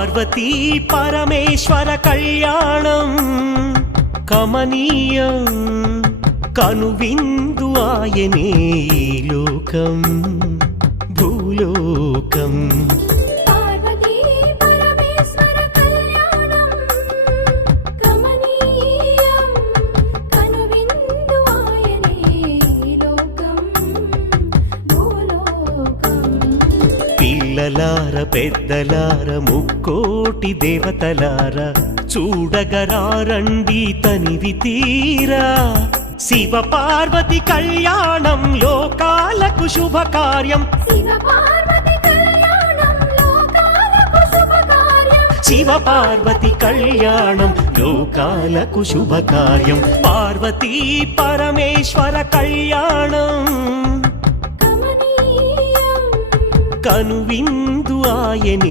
పార్వతీ పరమేశ్వర కళ్యాణం కమనీయం కనువిందు ఆయనే ఈ లోకం భూలోకం పార్వతీ పరమేశ్వర కళ్యాణం కమనీయం కనువిందు ఆయనే ఈ లోకం భూలోకం పిల్లలార పెద్దలార ముక్కోటి దేవతలార చూడగరారండి తనివి తీరా శివ పార్వతి కళ్యాణం లోకాలకు శుభకార్యం శివ పార్వతి కళ్యాణం లోకాలకు శుభకార్యం శివ పార్వతి కళ్యాణం లోకాలకు శుభకార్యం పార్వతీ పరమేశ్వర కళ్యాణం కమనీయం కనువిందు ఆయని